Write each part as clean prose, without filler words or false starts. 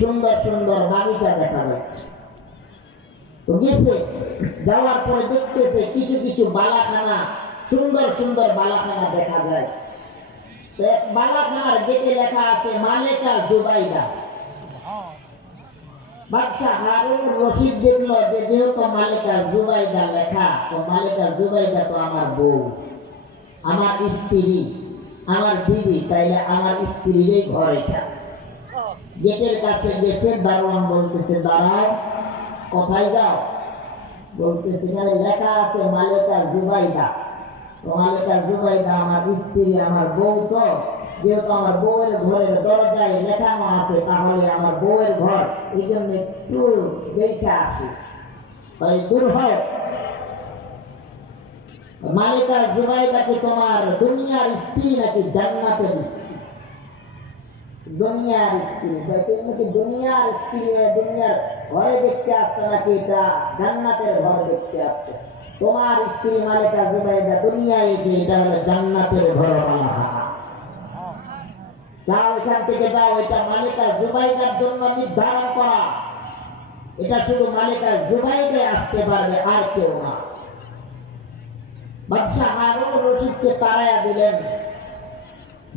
সুন্দর সুন্দর বাগিচা দেখা যাচ্ছে। তো গেছে, যাওয়ার পরে দেখতেছে কিছু কিছু বালাখানা, সুন্দর সুন্দর বালাখানা দেখা যায়। তো এক বালাখানার গেটে লেখা আছে মালেকা জুবাইদা। বাদশাহ হারুন রশিদ দেখলো যে যেহেতু মালেকা জুবাইদা লেখা, তো মালেকা জুবাইদা তো আমার বউ, আমার স্ত্রী, আমার বিবি, তাইলে আমার স্ত্রীরই ঘর এটা। গেটের কাছে গেছে, দারোয়ান বলতেছে দাঁড়াও, কোথায় যাও? বলতেছে এখানে লেখা আছে মালেকা জুবাইদা। তো মালেকা জুবাইদা আমার স্ত্রী, আমার বউ, তো যেহেতু আমার বউয়ের ঘরের দরজায় লেখানো আছে, তাহলে আমার বউয়ের ঘর, এই জন্য একটু দেখে আসি। ওই দূর হয়। মালিকা জুবাইদা কি তোমার দুনিয়ার স্ত্রী নাকি জান্নাতের স্ত্রী? দুনিয়ার স্ত্রী। নাকি দুনিয়ার স্ত্রী, দুনিয়ার ঘরে দেখতে আসছে নাকি এটা জান্নাতের ঘর দেখতে আসছে? তোমার স্ত্রী মালিকা জুবাইদা দুনিয়ায় এসে এটা হলো জান্নাতের ঘর বালাখানা। যাও এখান থেকে যাও, এটা মালিকা জুবাইদার জন্য নির্ধারণ করা, এটা শুধু মালিকা জুবাইদাই আসতে পারবে, আর কেউ না। বাদশাহ হারুন রশিদকে তাড়াইয়া দিলেন।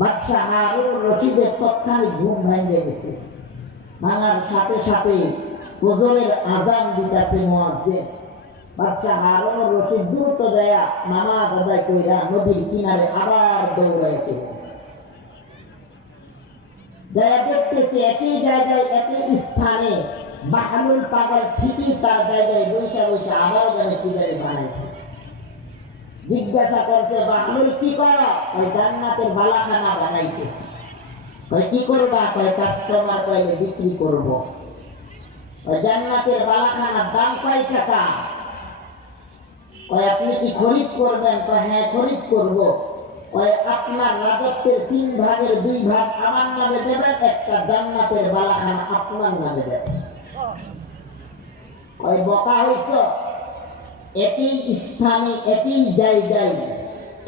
বাদশাহ হারুন রশিদের তৎক্ষণাৎ ঘুম ভেঙে গেছে। ভাঙার সাথে সাথে ফজরের আজান দিতেছে মুয়াজ্জিন। বাদশাহ হারুন রশিদ দ্রুত যায়া নামাজ আদায় কইরা নদীর কিনারে আবার দৌড়াইয়া চলেছে। যায়া দেখতেছে একই জায়গায় একই স্থানে বাহলুল পাগল ঠিকই তার জায়গায় বৈশা বৈশা আবার যেন কি জানি বানাইতেছে। জিজ্ঞাসা করছে বাহলুল কি করো? ওই জান্নাতের বালাখানা বানাইতেছি। ওই কি করবা? কয় কাস্টমার পাইলে বিক্রি করব। ওই জান্নাতের বালাখানার দাম কয় টাকা? কয় আপনি কি খরিদ করবেন? কয় হ্যাঁ খরিদ করব। ওই আপনার রাজত্বের 3 ভাগের 2 ভাগ আমার নামে দেবেন, একটা জান্নাতের বালাখানা আপনার নামে দেবেন। ওই বকা হইছ? একই স্থানে একই জায়গায়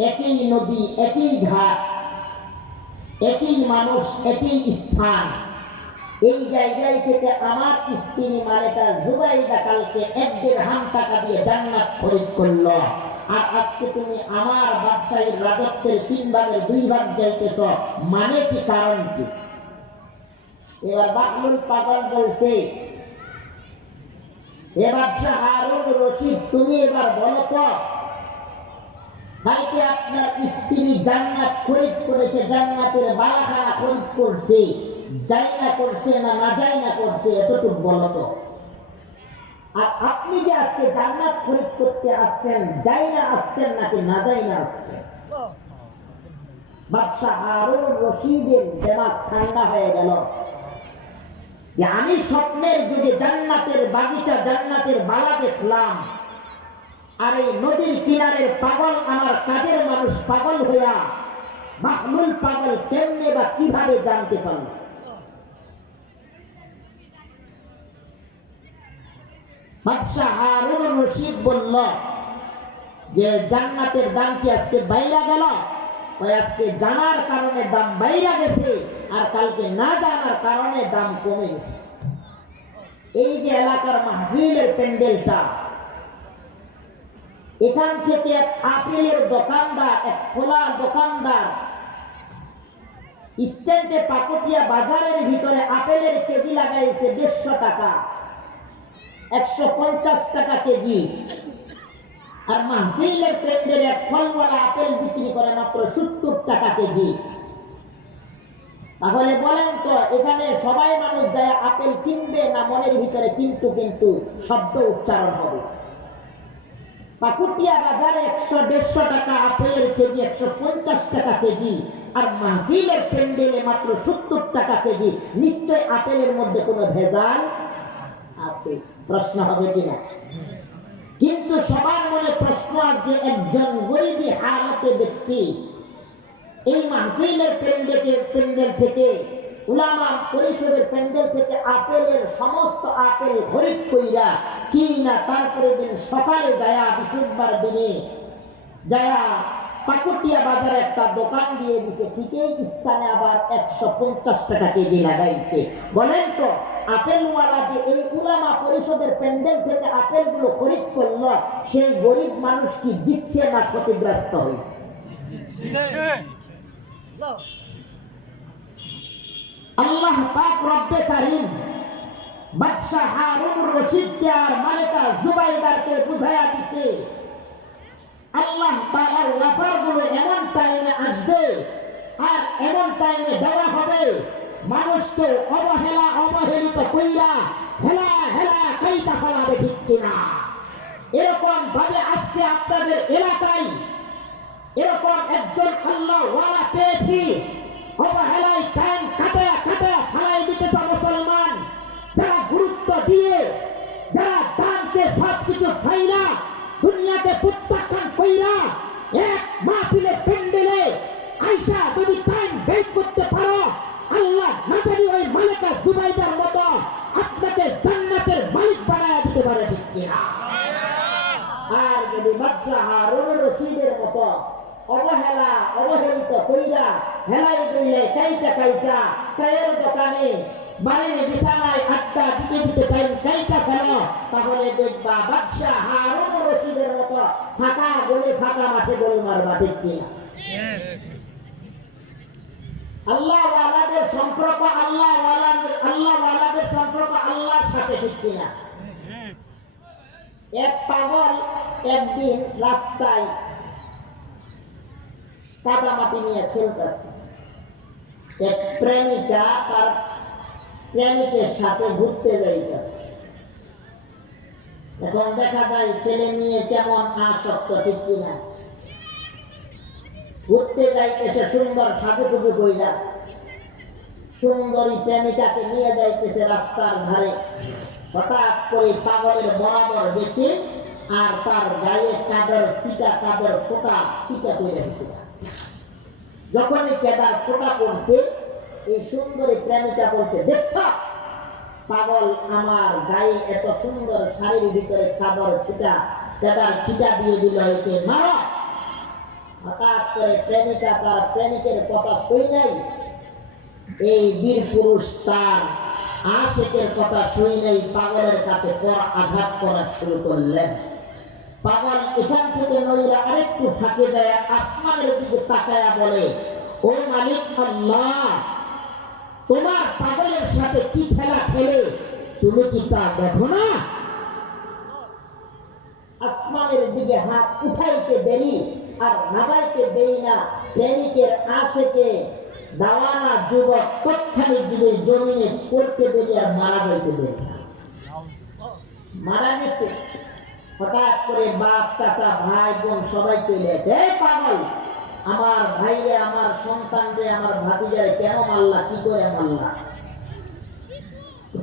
একই নদী একই ঘাট একই মানুষ একই স্থান, এই জায়গায় থেকে আমার স্ত্রী মালিকা জুবাইদা কালকে 1 দিরহাম টাকা দিয়ে জান্নাত খরিদ করলো, আর আজকে তুমি আমার বাদশাহীর রাজত্বের 3 ভাগের 2 ভাগ যাইতেছ, মানে কি, কারণ কি? এবার বাহলুল পাগল বলছে হে বাদশাহ হারুন রশিদ, তুমি এবার বলো তো, কালকে আপনার স্ত্রী জান্নাত খরিদ করেছে, জান্নাতের বালাখানা খরিদ করছে, যাই না করছে না না যাই না করছে, এতটুকু বলো তো। আর আপনি যে আজকে জান্নাত খরিদ করতে আসছেন, যাই না আসছেন নাকি না যাই না আসছেন? বাদশাহ হারুন রশিদের দিমাগ ঠান্ডা হয়ে গেল যে আমি স্বপ্নের যুগে জান্নাতের বাগিচা, জান্নাতের বালা দেখলাম, আর এই নদীর কিনারের পাগল, আমার কাজের মানুষ পাগল হইয়া মাহমুল পাগল কেমনে বা কিভাবে জানতে পারল? বাদশাহ হারুন রশিদ বলল যে জান্নাতের দাম কি আজকে বাইরা গেল? ওই আজকে জানার কারণে দাম বাইরা গেছে, আর কালকে না জানার কারণে দাম কমে গেছে। এই যে এলাকার মাহফিলের প্যান্ডেলটা, এখান থেকে এক আপেলের দোকানদার, এক ফলার দোকানদার স্ট্যান্ডে পাকুটিয়া বাজারের ভিতরে আপেলের কেজি লাগাইছে 150 টাকা, 150 টাকা কেজি। আর মাহফিলের প্যান্ডেলে এক ফলওয়ালা আপেল বিক্রি করে মাত্র 70 টাকা কেজি। তাহলে বলেন তো, এখানে সবাই মানুষ যায় আপেল কিনবে, না মনের ভিতরে কিন্তু কিন্তু শব্দ উচ্চারণ হবে? পাকুটিয়া বাজারে 100-150 টাকা আপেলের কেজি, 150 টাকা কেজি, আর মাহফিলের প্যান্ডেলে মাত্র 70 টাকা কেজি। নিশ্চয় আপেলের মধ্যে কোনো ভেজাল আছে, প্রশ্ন হবে কিনা? কিন্তু সবার মনে প্রশ্ন আছে, একজন গরিবী হালতে ব্যক্তি এই মাহফিলের প্যান্ডেল থেকে, উলামা পরিষদের প্যান্ডেল থেকে আপেলের সমস্ত আপেল খরিদ কইরা কি না, তারপরে দিন সকালে যায়া, বিশুদ্ধবার দিনে যায়া পাকুটিয়া বাজারে একটা দোকান দিয়ে দিছে, ঠিকই স্থানে আবার 150 টাকা কেজি লাগাইছে। বলেন তো আপেলওয়ালা যে এই উলামা পরিষদের প্যান্ডেল থেকে আপেলগুলো খরিদ করলো, সেই গরিব মানুষ কি দিচ্ছে না ক্ষতিগ্রস্ত হয়েছে? আল্লাহ পাক রব্বে কারীম বাদশা হারুনুর রশিদকে আর মালিকা জুবাইদারকে বুঝাইয়া দিছে, আল্লাহ তাআলার ওয়াফাগুলো এমন টাইমে আসবে আর এমন টাইমে দেওয়া হবে, মানুষকে অবহেলিত কইরা হেলা হেলা কাইটা ফেলাবে, ঠিক কিনা? এরকম ভাবে আজকে আপনাদের এলাকায় এরকম একজন আল্লাহ ওয়ালা পেয়েছি, অবহেলায় টাইম কাটায়া ফেলাই দিতেছে মুসলমান, যারা গুরুত্ব দিয়ে, যারা দানকে সবকিছু খাইলা দুনিয়াকে প্রত্যাখ্যান কইরা এক মাহফিলে প্যান্ডেলে আইসা যদি টাইম বের করতে পারো, আল্লাহ না জানি ওই মালিকা জুবাইদার মতো আপনাকে জান্নাতের মালিক বানায়া দিতে পারে, ঠিক কিনা? আর যদি বাদশা হারুনুর রশিদের মতো অবহেলিত কইরা হেলাই কইলে কাইটা চায়ের দোকানে বাড়ির বিছানায় আড্ডা দিতে টাইম কাইটা ফেলো, তাহলে দেখবা বাদশা হারুনুর রশিদের মতো ফাঁকা মাঠে গোল মারবা, ঠিক কিনা? আল্লাহ ওয়ালাদের সম্পর্ক আল্লাহর সাথে, ঠিক কিনা? এক পাগল একদিন রাস্তায় সাদা মাটি নিয়ে খেলতেছে, এক প্রেমিকা তার প্রেমিকের সাথে ঘুরতে যাইতেছে। এখন দেখা যায় ছেলে মেয়ে কেমন আসক্ত, ঠিক কিনা? ঘুরতে যাইতেছে সুন্দর সাজুগুজু কইরা, সুন্দরী প্রেমিকাকে নিয়ে যাইতেছে রাস্তার ধারে। হঠাৎ করে পাগলের বরাবর গেছে আর তার গায়ে কাদের ফোঁটা ছিটা পড়ে গেছে। যখনই কাদার ফোঁটা পড়ছে, এই সুন্দরী প্রেমিকা বলছে, দেখছ পাগল আমার গায়ে এত সুন্দর শাড়ির ভিতরে কাদার ছিটা দিয়ে দিল, একে মারো। হঠাৎ করে প্রেমিকা তার প্রেমিকের কথা শুই নাই, এই বীর পুরুষ তার আশিকের কথা শুই নাই, পাগলের কাছে আঘাত করা শুরু করলেন। পাগল এখান থেকে নইরা আরেকটু ফাঁকে যায়, আসমানের দিকে তাকায়া বলে, ও মালিক আল্লাহ, তোমার পাগলের সাথে কি খেলা খেলে তুমি কি তা দেখো না? আসমানের দিকে হাত উঠাইতে দেরি আর নামাইতে দেরি না, প্রেমিকের আশেকে দাওয়ানা যুবক তৎক্ষণিক যুগে জমিনে পড়তে দেরি আর মারা যাইতে দেরি না, মারা গেছে। হঠাৎ করে বাপ চাচা ভাই বোন সবাই চলে আসে, এই পাগল আমার ভাইরে, আমার সন্তানরে, আমার ভাতিজারে কেন মারলা, কি করে মারলা?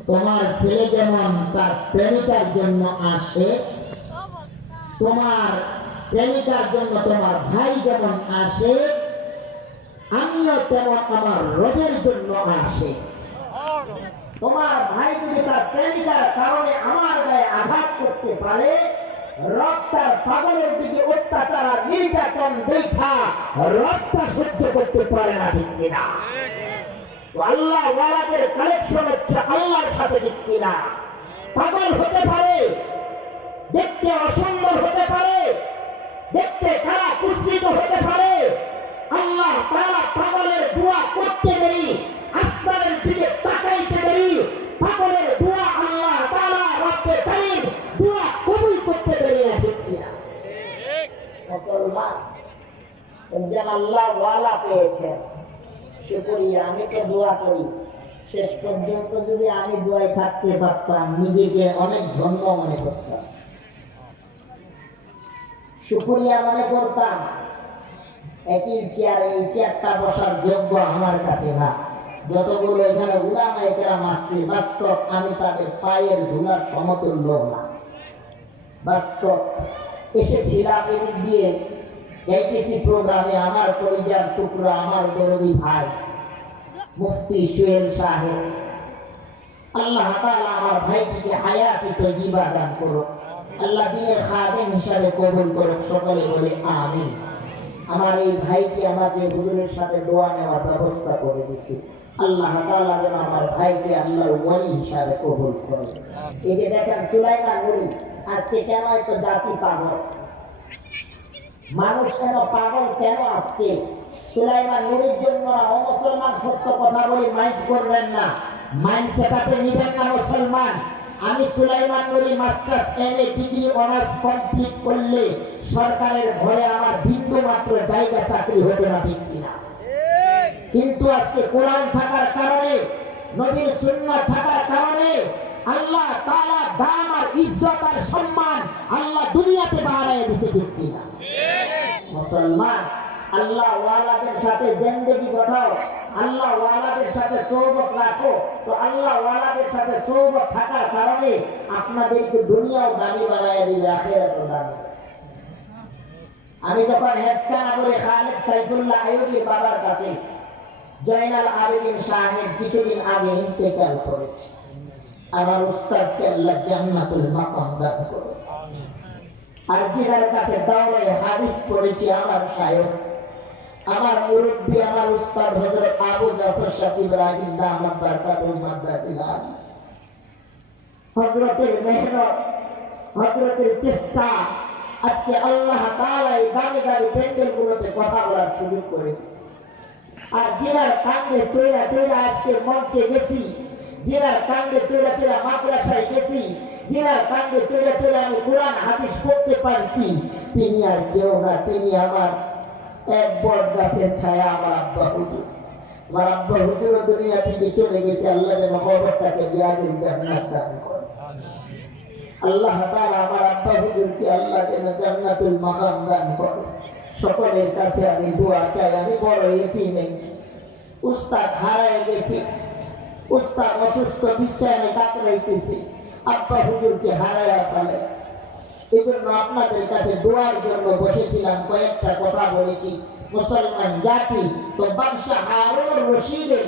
তোমার ছেলে যেমন তার প্রেমিকার জন্য আসে, তোমার প্রেমিকার জন্য তোমার ভাই যেমন আসে, আমিও তেমন আমার রবের জন্য আসে। তোমার ভাই যদি তার প্রেমিকার কারণে আমার গায়ে আঘাত করতে পারে, রব তার পাগলের দিকে অত্যাচার নির্যাতন দেখা রবটা সহ্য করতে পারে না, ঠিক কিনা? আল্লাহ ওয়ালাদের কালেকশন হচ্ছে আল্লাহর সাথে, ঠিক কিনা? পাগল হতে পারে, দেখতে অসুন্দর হতে পারে, দেখতে খারাপ কুৎসিত হতে পারে, আল্লাহ তাআলা পাগলের দোয়া করতে দেরি, আসমানের দিকে তাকাইতে দেরি, পাগলের দোয়া আল্লাহ তাআলা রব্বে কারীম দোয়া কবুল করতে দেরি না, ঠিক কিনা? মুসলমান একজন আল্লাহ ওয়ালা পেয়েছে, শুকরিয়া। আমি তো দোয়া করি, শেষ পর্যন্ত যদি আমি দোয়ায় থাকতে পারতাম নিজেকে অনেক ধন্য মনে করতাম, শুকরিয়া মনে করতাম। একই চেয়ারে এই চেয়ারটা বসার যোগ্য আমার কাছে না। যতগুলো এখানে উলামায়ে কেরাম আসছে, বাস্তব আমি তাদের পায়ের ধুলার সমতুল্য না। বাস্তব এসেছিলাম এদিক দিয়ে এইটিসি প্রোগ্রামে, আমার কলিজার টুকরা, আমার দরদি ভাই মুফতি সুহেল সাহেব, আল্লাহ তাআলা আমার ভাইটিকে হায়াতে তয়্যিবা দান করুক, আল্লাহ দ্বীনের খাদেম হিসাবে কবুল করুক, সকলে বলে আমিন। আমার এই ভাইকে আমাকে হুজুরের সাথে দোয়া নেওয়ার ব্যবস্থা করে দিছি। আল্লাহ তাআলা যেন আমার ভাইকে আল্লাহর ওলি হিসাবে কবুল করে। এই যে দেখেন সুলাইমান নূরী, আজকে কেন এত জাতি পাগল, মানুষ কেন পাগল, কেন আজকে সুলাইমান নূরীর জন্য মুসলমান সত্য কথা বলে মাইক করবেন না, মাইন্ড সেটাতে নিবেন না মুসলমান। আমি Sulaiman Nuri masters MA degree honours complete করলে সরকারের ঘরে আমার বিন্দু মাত্র জায়গা চাকরি হতো না, ঠিক কিনা? কিন্তু আজকে কোরআন থাকার কারণে, নবীর সুন্নাত থাকার কারণে আল্লাহ তাআলা দাম আর ইজ্জত আর সম্মান আল্লাহ দুনিয়াতে বাড়ায় দিয়েছে, ঠিক কিনা? মুসলমান, আল্লাহ ওয়ালাদের সাথে জিন্দেগি গঠাও, আল্লাহ ওয়ালাদের সাথে সোহবত রাখো, তো আল্লাহ ওয়ালাদের সাথে সোহবত থাকার কারণে আপনাদেরকে দুনিয়াও দামি বানায় দিবে, আখিরাতও দামি। আমি যখন হেফজখানা করে খালেদ সাইফুল্লাহ আইয়ুবীর বাবার কাছে জয়নাল আবেদিন সাহেব কিছুদিন আগে ইন্তেকাল করেছে, আমার উস্তাদকে আল্লাহ জান্নাতুল মাকাম দান করুন। আর যিনার কাছে দাওরায়ে হাদিস পড়েছি আমার শায়খ, আমার মুরব্বী, আমার উস্তাদ হযরত আবু জাফর শাহ ইব্রাহিম দামাত বারকাতুল মাদ্দাতিল আলী, হযরতের মেহনত, হযরতের চেষ্টা, আজকে আল্লাহ তাআলা এই দামি দামি প্যান্ডেলগুলোতে কথা বলার সুযোগ করে দিয়েছে। আর যিনার কান্দে চৈরা চৈরা আজকে মঞ্চে গেছি, যিনার কান্দে চৈরা চৈরা মাদ্রাসায় গেছি, যিনার কান্দে চৈরা চৈরা আমি কোরআন হাদিস পড়তে পারছি, তিনি আর কেউ না, তিনি আমার এক বট গাছের ছায়া, আমার আব্বা হুজুর। আমার আব্বা হুজুর দুনিয়া থেকে চলে গেছে, আল্লাহ যেন খবরটাকে রিয়াজুল জান্নাত দান করে। আল্লাহ তাআলা আমার আব্বা হুজুরকে আল্লাহ যেন জান্নাতুল মাকাম দান করে। সকলের কাছে আমি দোয়া চাই, আমি বড় এতিম, উস্তাদ হারায় গেছি, উস্তাদ অসুস্থ বিছানায় কাতরাইতেছি, আব্বা হুজুরকে হারায়া ফেলেছি। এই জন্য আপনাদের কাছে দোয়ার জন্য বসেছিলাম, কয়েকটা কথা বলেছি। মুসলমান জাতি তো বাদশাহ হারুন রশিদের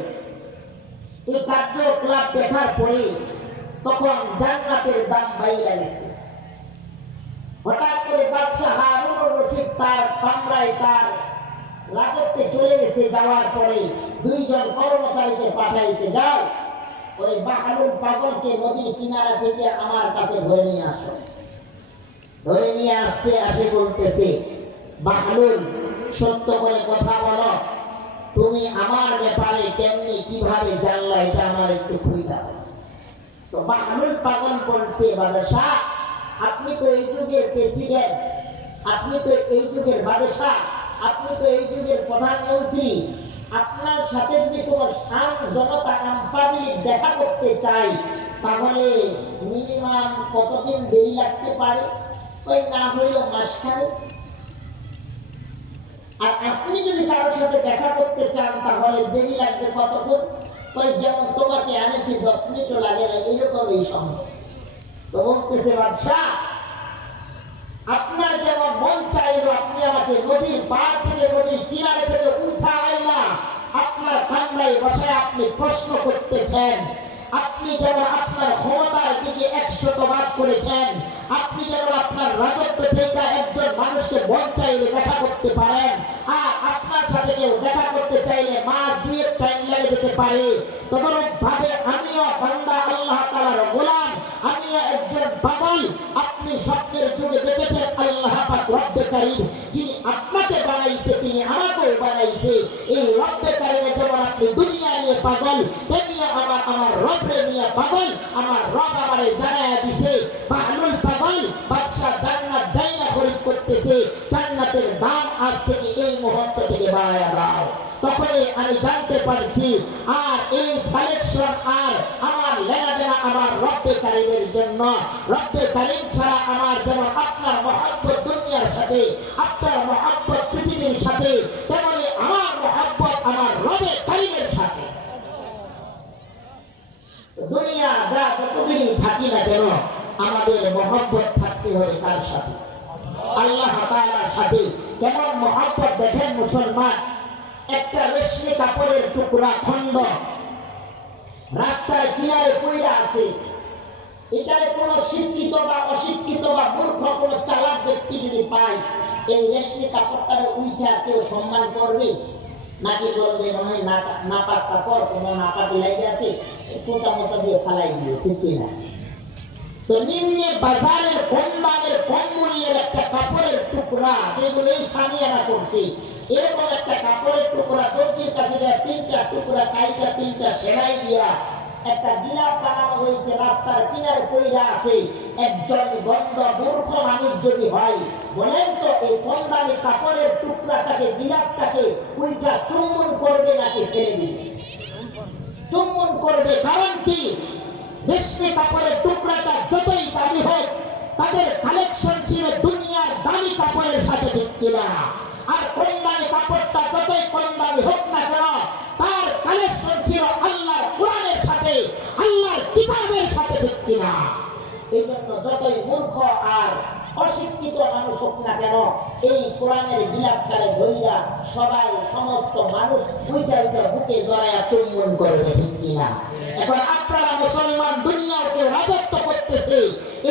এই কার্যকলাপ দেখার পরে তখন জান্নাতের দাম বাইরে গেছে। হঠাৎ করে বাদশাহ হারুন রশিদ তার কামরায়, তার রাজত্বে চলে গেছে। যাওয়ার পরে দুইজন কর্মচারীকে পাঠাইছে, যাও ওই বাহলুল পাগলকে নদীর কিনারা থেকে আমার কাছে ধরে নিয়ে আসো। ধরে নিয়ে আসছে, আসে বলতেছে, বাহলুল সত্য করে কথা বলো, তুমি আমার ব্যাপারে কেমনি কিভাবে জানলা, এটা আমার একটু খুইলা। তো বাহলুল পাগল বলছে, বাদশাহ আপনি তো এই যুগের প্রেসিডেন্ট, আপনি তো এই যুগের বাদশাহ, আপনি তো এই যুগের প্রধানমন্ত্রী, আপনার সাথে যদি কোনো আম জনতা, আম পাবলিক দেখা করতে চাই, তাহলে মিনিমাম কতদিন দেরি লাগতে পারে? ওই না হইলেও মাসখানেক। আর আপনি যদি কারোর সাথে দেখা করতে চান তাহলে দেরি লাগবে কতক্ষণ? ওই যেমন তোমাকে আনেছি 10 মিনিটও লাগে না, এরকম এই সম্ভব। তো বলতেছে, বাদশাহ আপনার যেমন মন চাইলো আপনি আমাকে নদীর পার থেকে, নদীর কিনারে থেকে উঠায় না, আপনার কামরায় বসে আপনি প্রশ্ন করতেছেন। আপনি যেমন আপনার ক্ষমতার দিকে 100 বার করেছেন, আপনি যেমন আপনার রাজত্ব থেকে একজন মানুষকে মন চাইলে দেখা করতে পারেন, আর আপনার সাথে কেউ দেখা করতে চাইলে মাস 2 টাইম লেগে যেতে পারে, তখন ভাবে আমিও বান্দা আল্লাহ তাআলার গোলাম, আমিও একজন পাগল। আপনি স্বপ্নের যুগে দেখেছেন আল্লাহ পাক রব্বে কারীম যিনি আপনাকে বানাইছে, তিনি আমাকেও বানাইছে। এই রব্বে কারীমে যেমন আপনি দুনিয়া নিয়ে পাগল, তেমনি আমার রব্বে নিয়ে পাগল। আমার রব আমারে জানায়া দিছে, বাহলুল পাগল, বাদশা জান্নাত যাইনা খরিদ করতেছে, জান্নাতের দাম আজ থেকে এই মুহূর্ত থেকে বাড়ায়া দাও। তখনই আমি জানতে পারছি আর এই কালেকশন আর আমার লেনাদেনা আমার রব্বে কারীমের জন্য। রব্বে কারীম ছাড়া আমার যেমন আপনার মহব্বত দুনিয়ার সাথে, আপনার মহব্বত পৃথিবীর সাথে, তেমনি আমার মহব্বত আমার রব্বে কারীমের সাথে। দুনিয়া যা যতদিনই থাকি না কেন আমাদের মহব্বত থাকতে হবে কার সাথে? আল্লাহ তাআলার সাথে। কেমন মহব্বত দেখেন মুসলমান, একটা রেশমি কাপড়ের টুকরা খণ্ড রাস্তার কিনারে পড়ে আছে, এখানে কোন শিক্ষিত বা অশিক্ষিত বা মূর্খ কোন চালাক ব্যক্তি যদি পায়, এই রেশমি কাপড়টারে উইঠা কেউ সম্মান করবে নাকি বলবে মনে হয় না পাক কাপড়, কোনো না পাক লাগে আছে, কোচা মোচা দিয়ে ফালাই দিবে, ঠিক কিনা? তো নিম্নে বাজারের কম দামের কম মূল্যের একটা কাপড়ের টুকরা, যেগুলো এই সামিয়ানা করছে, এরকম একটা কাপড়ের টুকরা দর্জির কাছে তিনটা টুকরা কাইটা তিনটা সেলাই দিয়া একটা গিলাপ বানানো হয়েছে, রাস্তার কিনারে পইরা আছে। একজন গন্ধ মূর্খ মানুষ যদি হয়, বলেন তো এই কম দামি কাপড়ের টুকরাটাকে গিলাপটাকে ওইটা চুম্বন করবে নাকি ফেলে দিবে? চুম্বন করবে। কারণ কি? রেশমি কাপড়ের টুকরাটা যতই দামি হোক, তাদের কালেকশন ছিল দুনিয়ার দামি কাপড়ের সাথে, ঠিক কিনা? আর কম দামি কাপড়টা যতই কম দামি হোক না কেন, তার কালেকশন ছিল আল্লাহর কোরআনের সাথে, আল্লাহর কিতাবের সাথে, ঠিক কিনা? এই জন্য যতই মূর্খ আর অশিক্ষিত মানুষ হোক না কেন, এই কোরআনের গিলাপটারে ধইরা সবাই সমস্ত মানুষ উইটা উইটা বুকে জড়াইয়া চুম্বন করবে, ঠিক কিনা? এখন আপনারা মুসলমান দুনিয়াও কেউ রাজত্ব করতেছে,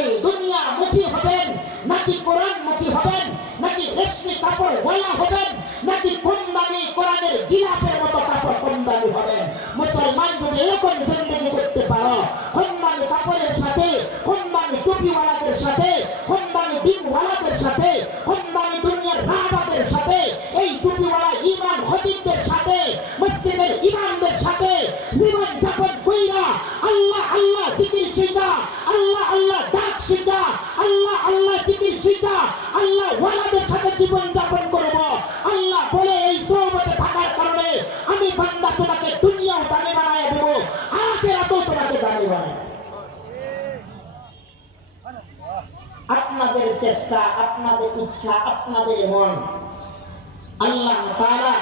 এই দুনিয়া মুখী হবেন নাকি কোরআন মুখী হবেন, নাকি রেশমি কাপড় ওয়ালা হবেন, নাকি কম দামি কোরআনের গিলাপের মতো কাপড় কম দামি হবেন? মুসলমান যদি এরকম জিন্দেগি করতে পারো, কম দামি কাপড়ের সাথে, কম দামি টুপিওয়ালাদের সাথে, কম দামি দিনওয়ালাদের সাথে, কম দামি দুনিয়ার রাহবাদের সাথে, এই টুপিওয়ালা ইমাম খতিবদের সাথে, মুসলিমের ইমামদের সাথে জীবন যাপন কইরা আল্লাহ আল্লাহ জিকির শিখা, আল্লাহ আল্লাহ ডাক শিখা, আল্লাহ আল্লাহ জিকির শিখা, আল্লাহ ওয়ালাদের সাথে জীবন যাপন করব। আল্লাহ বলে এই সোহবতে থাকার কারণে আমি বান্দা তোমাকে দুনিয়াও দামি বানায় দেব, আখিরাতেও তোমাকে দামি বানায়। আপনাদের চেষ্টা, আপনাদের ইচ্ছা, আপনাদের মন, আল্লাহ তাআলা